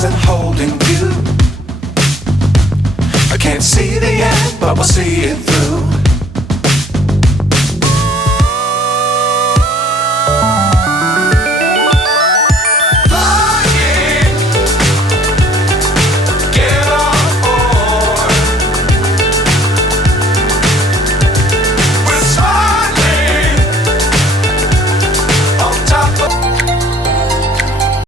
wasn't holding you. I can't see the end, but we'll see it through.